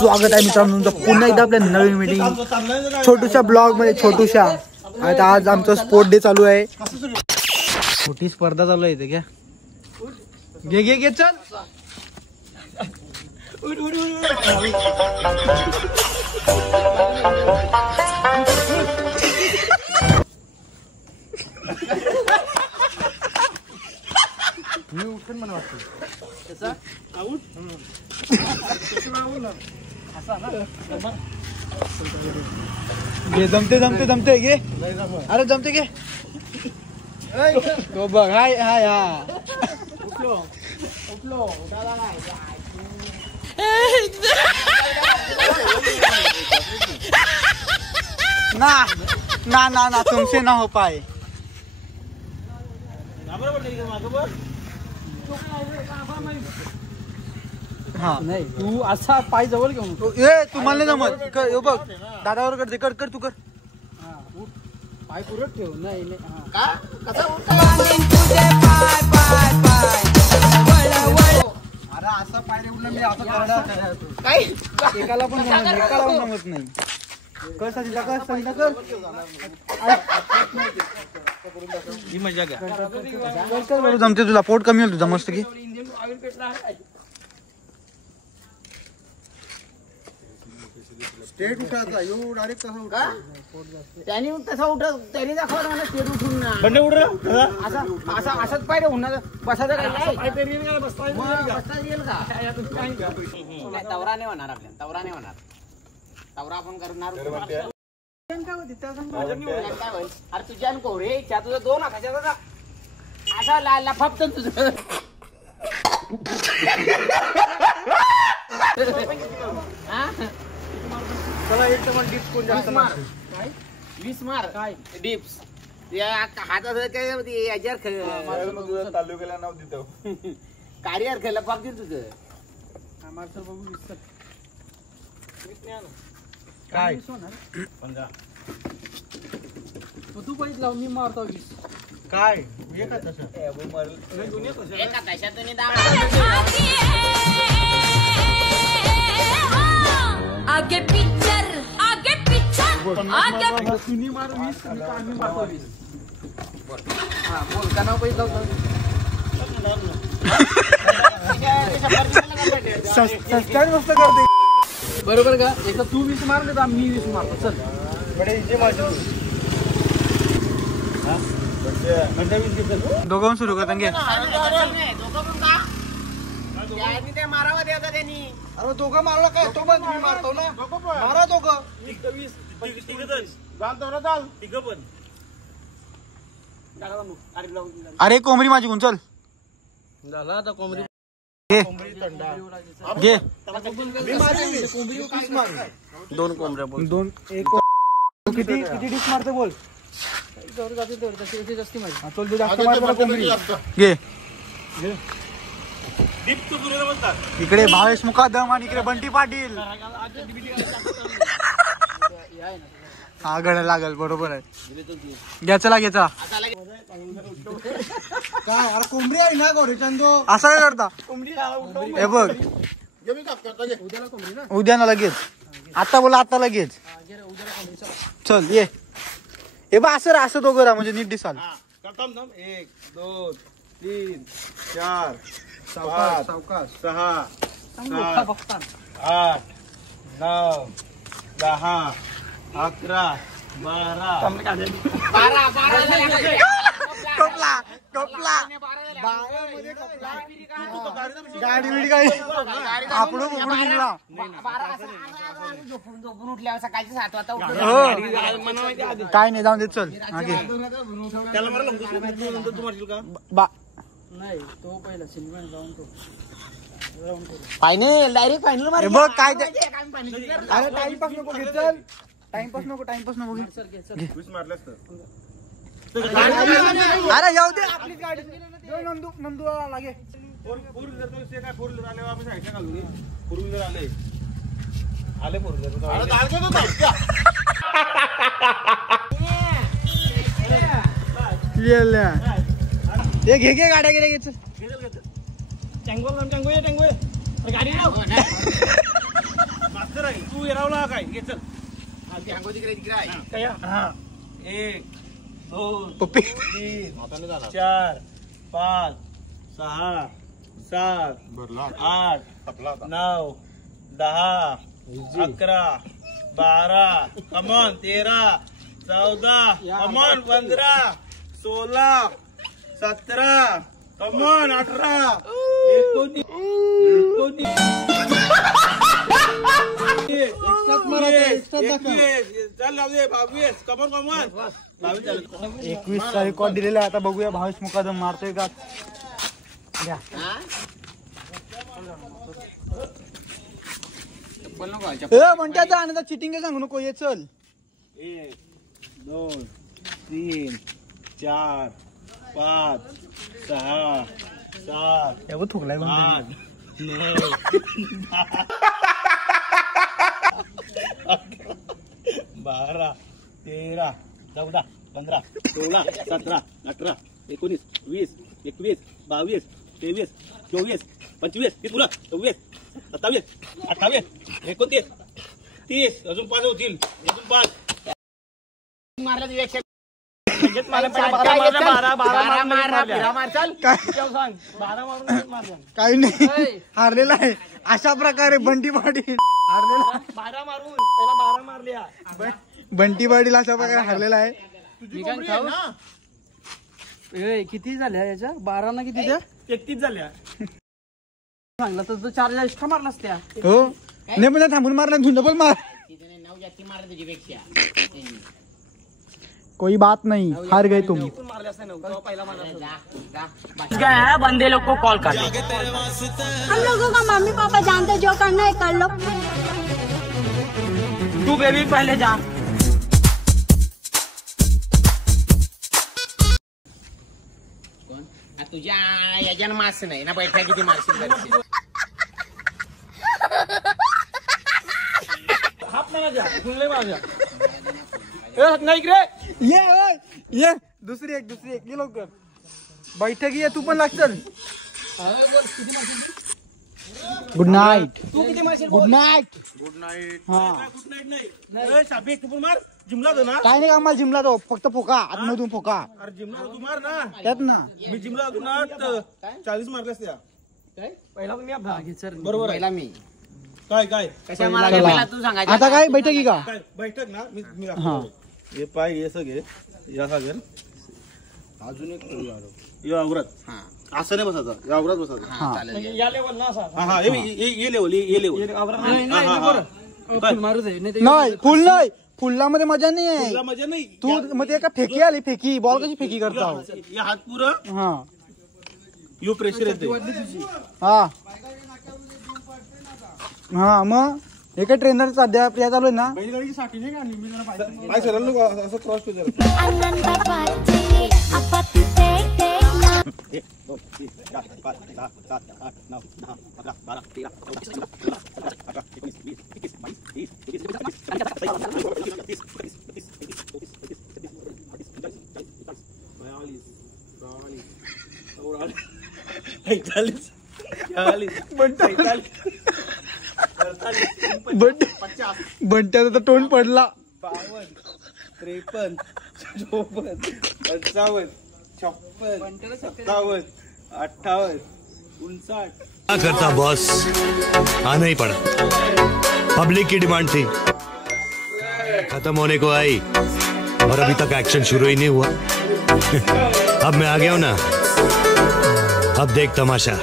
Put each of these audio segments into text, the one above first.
स्वागत आहे मित्रांनो तुमचं पुन्हा एकदा आपल्या नवीन मीटिंग छोटूशा ब्लॉग मध्ये छोटूशा. आता आज आमचा स्पोर्ट डे चालू आहे. छोटी स्पर्धा चालू आहे इथे. घ्या घे घे घे चल. मी उठून मला वाटतं घे. जमते जमते जमते घे. अरे जमते घे. तो बघ हाय हाय हा ना ना ना ना तुमसे ना हो पाए. हा नाही तू असा पाय जवळ घेऊन ए तुम्हाला जमत बघ दादावर कर कर कर तू कर. पाय पुरत ठेव. नाही अरे असा पाय रे मी असं करणार काय एकाला पण जमत नाही. कर संध्या कर संध्या कर. ही मजा घ्या. जमते तुला. पोट कमी होईल तुझा मस्त की. स्टेट उठायचा यो डायरेक्ट कसा उठा त्याने तसा उठा त्याने दाखवलं मला स्टेट उठून ना बंडे उठ असा असा असाच पाय रे उन्हा बसायचं काय पाय तरी येईल का बसता येईल का तवरा नाही होणार आपल्याला. तवरा नाही होणार. तवरा आपण करणार काय होती त्या काय होईल. अरे तुझ्या को रे त्या तुझं 2 लाखाच्या असा लफापत तुझं. चला एक तर डिप्स कोण जास्त मार. 20 मार काय डिप्स हातात याच्यावर तालुक्याला नाव देतो कार्यावर खेळला पाप देईल तुझं. काय तू पैसे लावून मी मारतो 20 काय एका तशातून आगे पिक्चर आगे पिक्चर आगे तुम्ही मार 20 आम्ही मारतो 20. हां बोल का नाव पैसे लावतो. सबस्क्राइब मस्त करते बरोबर का. एकदा तू 20 मार नाही तर मी 20 मारतो. चल बडे जे माझे हां म्हणजे 20 दोघं सुरू करता घे. त्याने ते मारावं द्यायचं त्यांनी. अरे दोघं मारला काय तो पण मी मारतो ना. मारा दोघं 20 अरे कोंबडी माझी कोण चल झाला आता. कोंबडी घे घे. दोन कोंबड्या बोल. दोन एक किती किती डिश मारतो बोल. जास्त मार कोंबडी घे. इकडे भावेश मुकादम आणि इकडे बंटी पाटील. हा गड लागल बरोबर आहे. घ्या चला घ्या चला. काय अरे कोंबडी आहे ना गौरीचंदो असं काय करता. हे बघ उद्या ना लगेच. आता बोला आता लगेच. चल ये हे बा असं असं दोघं राहा म्हणजे नीट दिसाल. 1 2 3 4 5 6 7 8 9 10 11 12 टोपला टोपला 12 मध्ये टोपला. गाडी बिडी काय आपण निघला. काय नाही जाऊन देत. चल नाही तो पहिला सिनेमा जाऊन तो फायनल डायरेक्ट फायनल मार. बघ काय अरे टाइमपास नको घे. चल टाइमपास नको टाइमपास नको घे. 20 मारलास तर अरे जाऊ दे आपली गाडी. नंदू नंदू लागे 4 व्हीलर तो से काय 4 व्हीलर आले वापस साईडला घालून 4 व्हीलर आले 4 व्हीलर अरे डालके तो येला ये घे घे गाड्या घे चल. टँगो ये टँगो गाडी लाव. नाही तू येरावला काय घे चल तिकडे काय 1 2 3 4 5 6 7 8 9 10 11 12 कमॉन 13 14 कमॉन 15 16 17 कमॉन 18 चल लाव दे 22 कमॉन 21 चा रेकॉर्ड दिलेला आहे. आता बघूया भावेश मुकादम मारतोय का. म्हणतात आणि चिटिंग सांगू नको. ये चल 1 2 3 4 5 6 7 थुकलाय 8 9 12 13 14 15 16 17 18 19 20 21 22 23 24 25 तुला 26 27 28 29 30 अजून 5 होतील अजून 5 मारला तुझ्या काही नाही हारलेला आहे. अशा प्रकारे बंटी पाटील हारलेला. 12 मारून त्याला 12 मारल्या. बंटी पाटील अशा प्रकारे हारलेला आहे. किती झाल्या याच्या 12 ना किती त्या 31 झाल्या. सांगला तर 4 एक्स्ट्रा मारलास त्या. हो नाही पण थांबून मारला तू डबल मार. 9 जास्ती मारला तुझ्यापेक्षा. कोई बात नहीं, हार गए तुम. गया बंदे लोग को कॉल कर. हम लोगों का मम्मी पापा जानते जो करना है कर लो. तू बेबी पहले जा. तुझ्या याच्यानं मास नाही ना बैठा किती मारशील. हात नाही माझ्या फुलले माझ्या नाही रे. ये दुसरी एक ये लवकर. बैठक ये तू पण लाग चल. Good night. तू किती मारशील. Good night. Good night. हा गुड नाईट नाही शाबी तू पण मार. जिमला जातो ना. काय नाही आम्हाला जिमला जाऊ फक्त फोका आतमधून फोका. अरे जिमला तू मार ना. त्यात ना मी जिमला जातो ना 40 मारल्यास त्या. पहिला मी बरोबर आहे. पहिला मी काय कशा मारायला पहिला तू सांगायचं. आता काय बैठकी का. काय बैठक ना मी हा हे पाय हे सगळे या सागर अजून एक या आवरात असं नाही बसायचं. या आवरात बसायचं. हा या लेवल ना असा. हा हा ये लेवल मारू दे नाही फुल नाही. फुल्लामध्ये मजा नाही आहे. तुला मजा नाही. तू मग ते का फेकी आली फेकी बॉल कशी फेकी करता. या हात पुरं हा यू प्रेशर येते. हा हा मग एका ट्रेनर सध्या प्रिया चालू आहे ना. काय सर असं क्रॉस टू जरा. बंट्याचा तर तोंड पडला. 52 53 54 55 56 57 58 59. क्या करता बॉस, आना ही पड़ा. पब्लिक की डिमांड थी, खत्म होने को आई और अभी तक एक्शन शुरू ही नहीं हुआ. अब मैं आ गया हूं ना, अब देख तमाशा,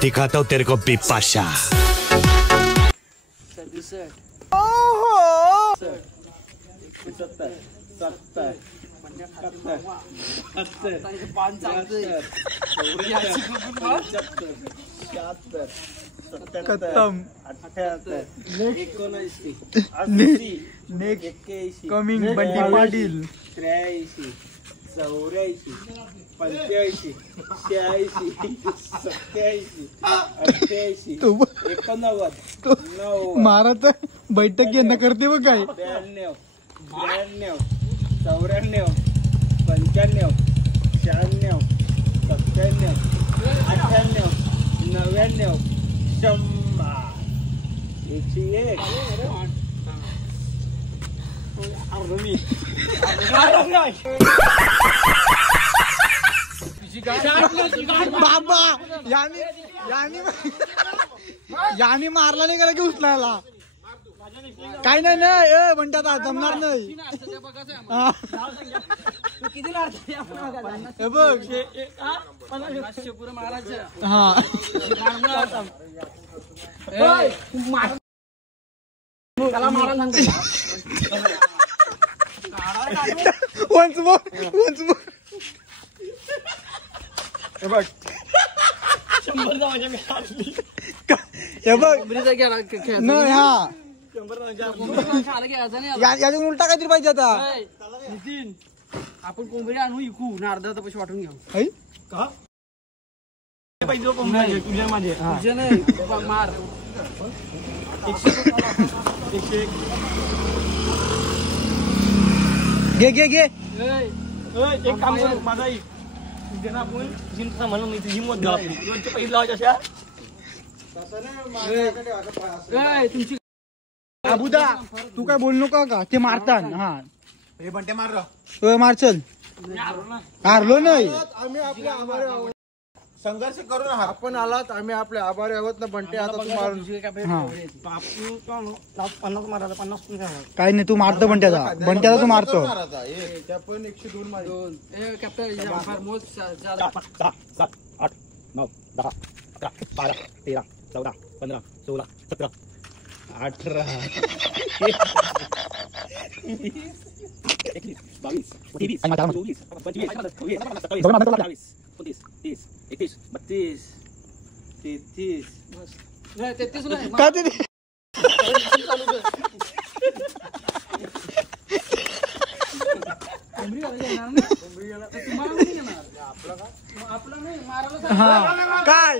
दिखाता हूं तेरे को बिपाशा. खत्म. Next coming Bunty Patil. 83 84 85 86 87 88 89 महाराज बैठक यांना करते बघ काय. 92 93 94 95 96 97 98 99 100 बाबा याने मारला नाही गेला की उचलायला काय नाही ना ए म्हणतात जमणार नाही हे बघ हा once more हे बघ हे बघ नाही हा यातून उलटा काहीतरी पाहिजे आता आपण कोंबडी आणू इकू ना अर्धा पैसे वाटून घेऊ मार घे घे घे एक काम करू माझा आपण जिमचा म्हणून मी जिम मध्ये पैसे लावायचे अशा तुमची अबुदा तू काय बोल नको का ते मारतात हा हे बंटे मार मार चल हारलो नाही आम्ही आपले आभारी आहोत संघर्ष करून आपण आलात आम्ही आपले आभारी आहोत ना बंटे आता तू मारून मारायला 50 काय नाही तू मारतो बंट्याचा तू मारतो त्या पण 102 मारून कॅप्टन 7 8 9 10 11 12 13 14 15 16 17 18 21 22 23 24 25 30 31 32 33 का ते काय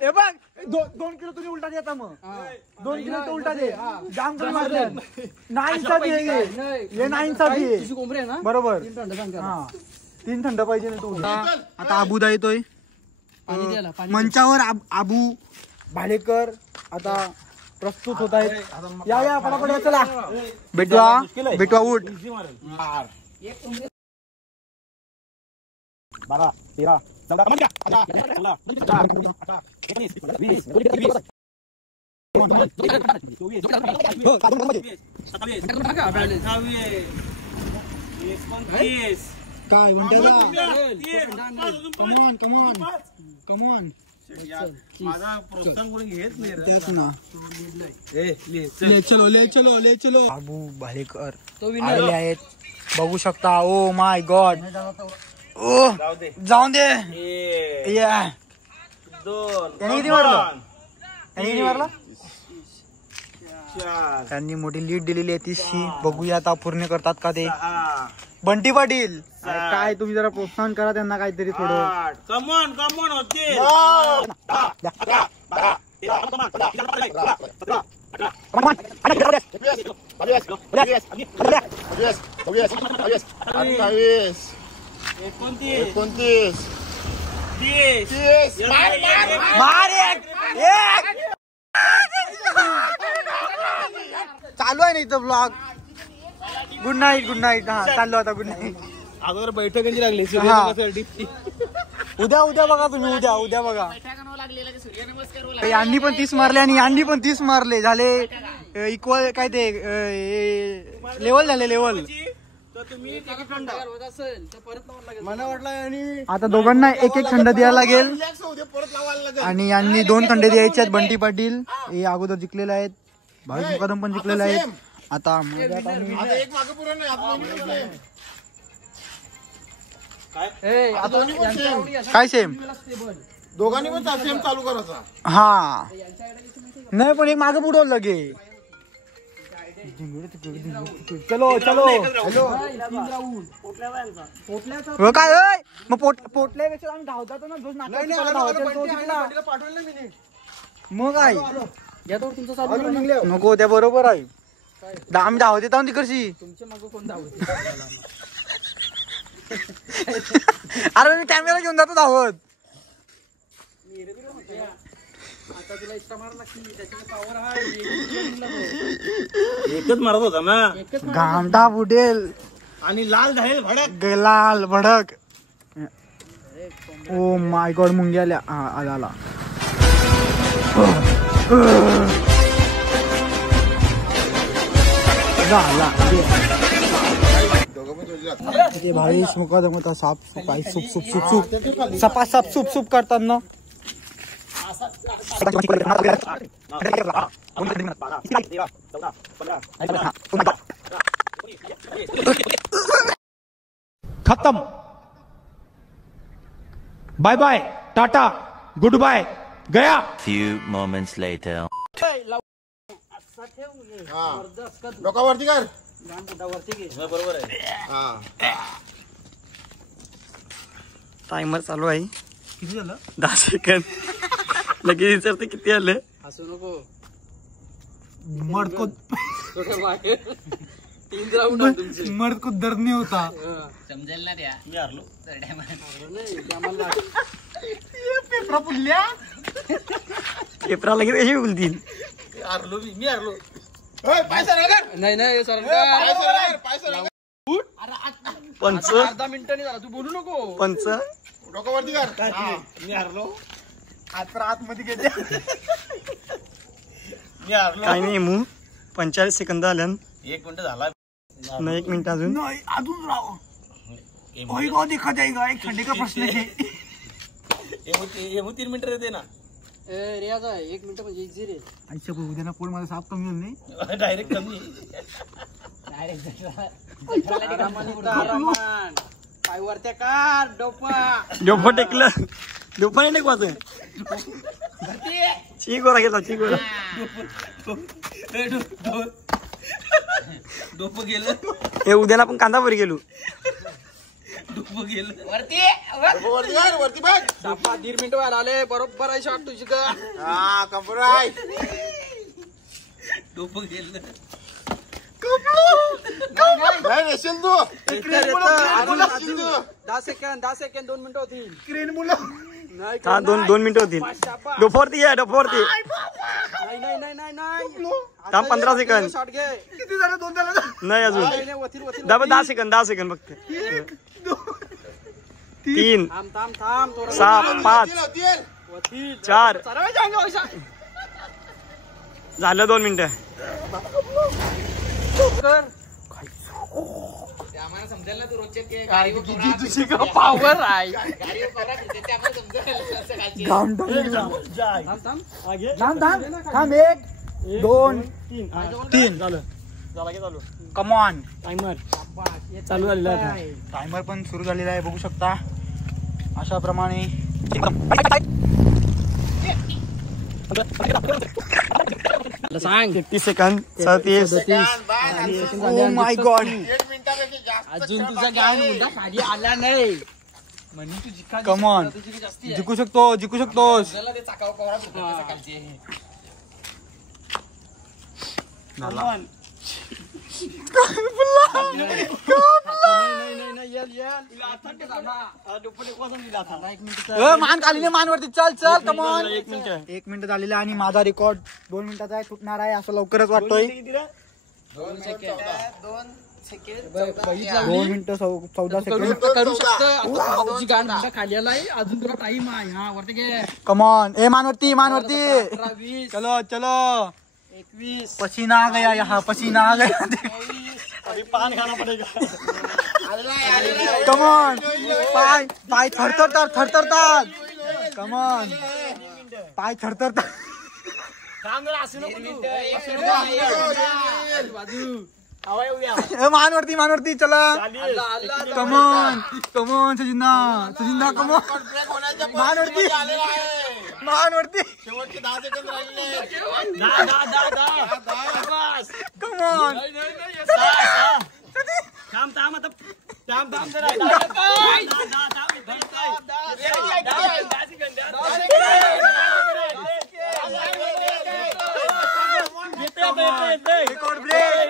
हे बघ 2 किलो तुम्ही उलटा देता मग 2 किलो तो उलटा दे जाम करून मारले 9 साठी हे 9 साठी कोंबडी आहे ना बरोबर 3 थंड पाहिजे ना तू आता अबुदा येतोय मंचावर आबू भालेकर आता प्रस्तुत होत आहेत या पटापट या चला बेटवा उठ 12 13 14 काय म्हणते कमॉन माझा प्रोत्साहन करून घेत नाही तेच ना ले चलो आबू भालेकर आलेले आहेत बघू शकता ओ माय गॉड ओ जाऊन दे या 2 त्याने किती मारला त्यांनी मोठी लीड दिलेली आहे 30ची बघूया आता पूर्ण करतात का ते बंटी पाटील काय तुम्ही जरा प्रोत्साहन करा त्यांना काहीतरी थोडं कमॉन होते चालू आहे ना इथं ब्लॉग गुड नाईट हा चाललो आता गुड नाईट अगोदर बैठक लागली उद्या बघा तुम्ही उद्या बघा यांनी पण 30 मारले आणि यांनी पण 30 मारले झाले इक्वल काय ते लेवल झाले लेवल मला वाटलं आणि आता दोघांना एक खंड द्यायला लागेल आणि यांनी 2 खंडे द्यायचे आहेत बंटी पाटील हे अगोदर जिंकलेले आहेत भाविक मुकादम पण जिंकलेले आहेत आता काय सेम दोघांनी पण सेम चालू करायचा हा नाही पण एक मागे पुढं लगे चलो काय मग पोटल्यापेक्षा आम्ही धावतात ना मग काय नको त्या बरोबर आहे आम्ही धावत येतो तिकडची अरे मी कॅमेरा घेऊन जातो धावत आता तुला एक्स्ट्रा मार लागतील त्याची पावर आहे एकच मारत होता ना घामटा फुटेल आणि लाल झाले भडक लाल भडक. ओ माय गॉड मुंग्या आल्या. आला आला. ते भाई मुका जमता साप सूप आहे. सूप सूप सूप सूप सपा साप सूप सूप करतात ना. खत्म. Bye bye tata goodbye गया. Few moments later. डोकावरती कर बरोबर आहे. टाइमर चालू आहे. किती झालं 10 सेकंड. लगेच विचारते किती आले. हसू नको मर्द को 3 राऊंड आहे तुमचे. मर्द को दर्द नहीं होता. समजेल ना त्या मी हारलो पेपरा पुल्ल्या पेपरा लगेच कशी बोलतील. हारलो मी हारलो. नाही नाही सर पंच अर्धा मिनिटांनी झाला तू बोलू नको. पंच डोकावरती कर. मी हारलो. आता आतमध्ये गेले. मी हारलो. काही नाही मू 45 सेकंद आल्यान. 1 मिनिट झाला नाही 1 मिनिट अजून. अजून राव देखा जाएगा. एक ठंडी का प्रश्न है. 3 मिनिट देते ना. रियाज आहे 1 मिनिट म्हणजे इझी रे. आईच्या उद्या ना पोट माझा साप कमी होईल नाही. डायरेक्ट कमी आरामान पाय वरत्या का डोपा डोपा टेकलं. डोपा नाही टेकवाच. ची गोरा घेतला ची गोरा. डोप गेलं. हे उद्याला आपण कांदा भरी गेलो. डोप गेलं. वरती वरती बघ. 1.5 मिनिट व्हायला आले बरोबर आहे शॉट तुझी का. हा कबर आहे. डोप गेलं. नाही नसेल तू. 10 सेकंड 2 मिनिटं होतील. क्रेन मुलं. नाही हा 2 मिनिटं होतील. डोपावरती घ्या डोपावरती. नाही थांब 15 सेकंड. शॉट घे. किती झालं 2 झालं नाही अजून. नाही, वतील 10 सेकंड फक्त. 3 थांब थोडं 6 5 वतील 4 सर्व जांगे वैसा झालं 2 मिनिटं. कर आम्हाला समजेल ना तू रोजच्या तुझी का पावर आहे. थांब 1 2 3 झालं. Come on. टायमर चालू झालेला आहे. टायमर पण सुरू झालेला आहे बघू शकता. अशा प्रमाणे सांग 30 सेकंद 37. Oh my God. अजून तुझा गाय मुद्दा खाली आला नाही. म्हणजे तू जिंका कम ऑन. जिंकू शकतोस. ते चाकावर पवरा सकाळची मान खाली नाही मानवरती. चल कम ऑन. 1 मिनिट झालेला आणि माझा रेकॉर्ड 2 मिनिटाचा आहे. तुटणार आहे असं लवकरच वाटतोय. 2 सेकंद 2 मिनिटं 14 सेकंड. करू शकतो. तुझी गाण मुद्दा खाली आलाय. अजून तुला टाइम आहे. हा वरती घे. Come on. मानवरती 20 चलो 21 पसीना आ गया यहाँ. पसीना आ गया. अभी पान खाना पड़ेगा. Come on. पाय थरथरतात. Come on. पाय थरथरतात. मानवरती चला. Come on सजिंदा come on. मानवरती शेवटचे 10 सेकंद राहिले. Come on. थांब जरा. Record break.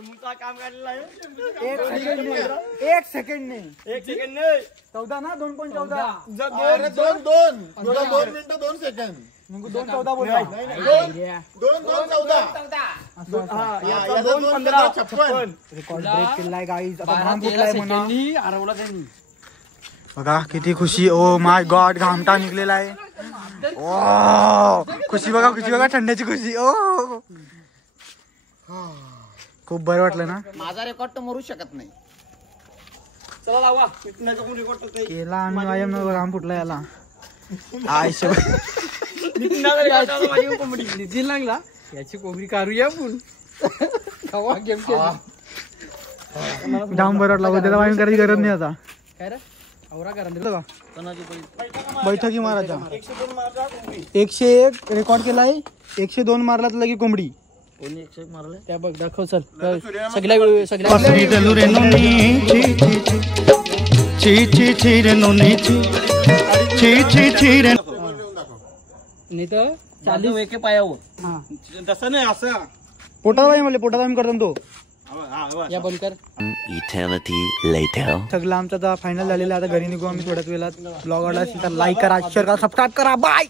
काम काढलेलं आहे. 1 सेकंड नाही 1 सेकंड नाही 14 ना 2.14 2 मिनिटं 2 सेकंड 2.14 बोलला 2.14 रेकॉर्ड ब्रेक केलाय गाईज. आता घाम फुटलाय म्हणा. हरवला त्यांनी. बघा किती खुशी. ओ माय गॉड घामटा निघलेला आहे. ओ खुशी बघा थंड्याची खुशी. ओ खूप बरं वाटलं ना. माझा रेकॉर्ड तर मरू शकत नाही. चला लावा पिटण्याचा कोण रेकॉर्ड करतोय. केला आणि वायम घाम फुटला याला. आयशो माझी कोंबडी निधी लागला याची कोंबडी काढूया आपण. गेम घाम बरं वाटला. त्याला वायम करायची गरज नाही आता. काय रे औरा करा बैठकी मारायचा 101 रेकॉर्ड केलाय. 102 मारला तर लगी कोंबडी. त्या बघ दाखव चल सगळ्या नाही तर चालू एके पायावर तसं नाही असं पोटात वायम म्हणले पोटात वायम करतो तो. या बंद कर. Eternity later. सगळं आमचा आता फायनल झालेला. आता घरी निघू आम्ही थोड्याच वेळात. ब्लॉग आवडला असेल तर लाईक करा, शेअर करा, सबस्क्राईब करा. बाय.